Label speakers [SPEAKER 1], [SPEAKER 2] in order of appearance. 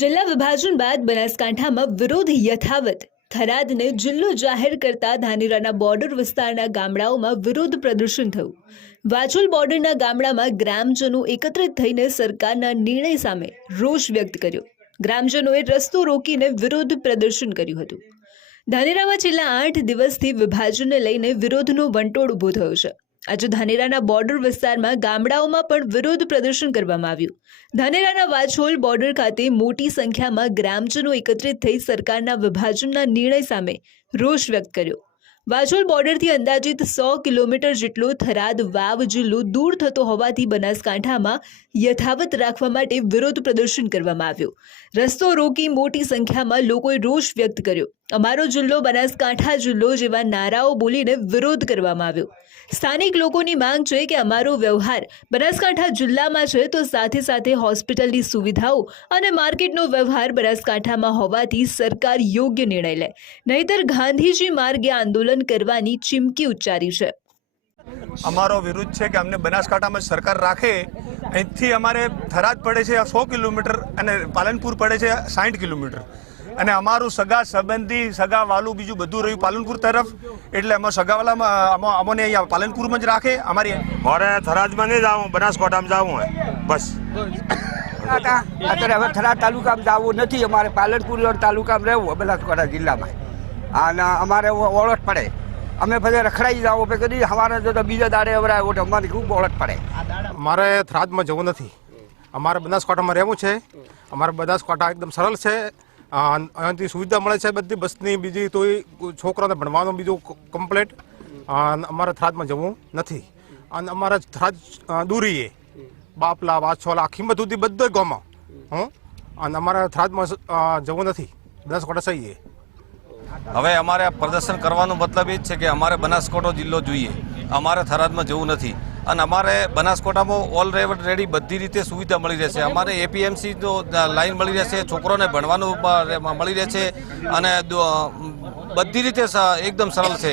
[SPEAKER 1] જિલ્લા વિભાજન બાદ બનાસકાંઠામાં વિરોધ યથાવત. થરાદને જિલ્લો જાહેર કરતા ધાનેરાના બોર્ડર વિસ્તારના ગામડાઓમાં વિરોધ પ્રદર્શન થયું. વાજોલ બોર્ડરના ગામડામાં ગ્રામજનો એકત્રિત થઈને સરકારના નિર્ણય સામે રોષ વ્યક્ત કર્યો. ગ્રામજનોએ રસ્તો રોકીને વિરોધ પ્રદર્શન કર્યું હતું. ધાનેરામાં છેલ્લા આઠ દિવસથી વિભાજનને લઈને વિરોધનો વંટોળ ઊભો થયો છે. આજે ધાનેરાના બોર્ડર વિસ્તારમાં ગામડાઓમાં પણ વિરોધ પ્રદર્શન કરવામાં આવ્યું. ધાનેરાના વાછોલ બોર્ડર ખાતે મોટી સંખ્યામાં ગ્રામજનો એકત્રિત થઈ સરકારના વિભાજનના નિર્ણય સામે રોષ વ્યક્ત કર્યો. વાછોલ બોર્ડરથી અંદાજિત સો કિલોમીટર જેટલો થરાદ વાવ જિલ્લો દૂર થતો હોવાથી બનાસકાંઠામાં યથાવત રાખવા માટે વિરોધ પ્રદર્શન કરવામાં આવ્યું. રસ્તો રોકી મોટી સંખ્યામાં લોકોએ રોષ વ્યક્ત કર્યો. અમારો જિલ્લો બનાસકાંઠા જિલ્લો જેવા નારાઓ બોલીને વિરોધ કરવામાં આવ્યો. સ્થાનિક લોકોની માંગ છે કે અમારો વ્યવહાર બનાસકાંઠા જિલ્લામાં છે તો સાથે સાથે હોસ્પિટલની સુવિધાઓ અને માર્કેટનો વ્યવહાર બનાસકાંઠામાં હોવાથી સરકાર યોગ્ય નિર્ણય લે. નહીતર ગાંધીજી માર્ગે આંદોલન કરવાની ચીમકી ઉચ્ચારી છે.
[SPEAKER 2] અમારો વિરુદ્ધ છે કે અમને બનાસકાંઠામાં સરકાર રાખે. અહીંથી અમારે થરાદ પડે છે સો કિલોમીટર અને પાલનપુર પડે છે સાઠ કિલોમીટર. અને અમારું સગા સંબંધી સગા વાલું બીજું બધું રહ્યું પાલનપુર તરફ. એટલે અમે સગાવાલામાં અમો- અમને અહીંયા પાલનપુરમાં જ રાખે. અમારી
[SPEAKER 3] મારે થરાદમાં નહીં જવું બનાસકાંઠામાં જવું હોય બસ.
[SPEAKER 4] હતા અત્યારે હવે થરા તાલુકામાં જવું નથી. અમારે પાલનપુર તાલુકામાં રહેવું બનાસકાંઠા જિલ્લામાં. અને અમારે ઓળખ પડે. અમે પછી રખડાઈ જાવ પછી કદી અમારે જો તો બીજા દાડે આવ્યો તો અમારી ખૂબ ઓળખ પડે.
[SPEAKER 5] મારે થરાદમાં જવું નથી. અમારે બનાસકાંઠામાં રહેવું છે. અમારે બનાસકાંઠા એકદમ સરળ છે. અહીંયાથી સુવિધા મળે છે બધી બસની, બીજી તોય છોકરાને ભણવાનું બીજું કમ્પ્લેટ અમારે થરાદમાં જવું નથી. અને અમારે થરાદ દૂરીએ બાપલા, વાછોલા ખીમત સુધી બધો ગામમાં હું? અને અમારે થરાદમાં જવું નથી. બનાસકાંઠા સહીએ
[SPEAKER 6] હવે અમારે પ્રદર્શન કરવાનો મતલબ એ જ છે કે અમારે બનાસકાંઠો જિલ્લો જોઈએ. અમારે થરાદમાં જવું નથી. અને અમારે બનાસકોટામાં બનાસકાંઠામાં ઓલરેડી બધી રીતે સુવિધા મળી રહેશે. અમારે એપીએમસી તો લાઈન મળી રહેશે, છોકરોને ભણવાનું મળી રહેશે અને બધી રીતે એકદમ સરળ છે.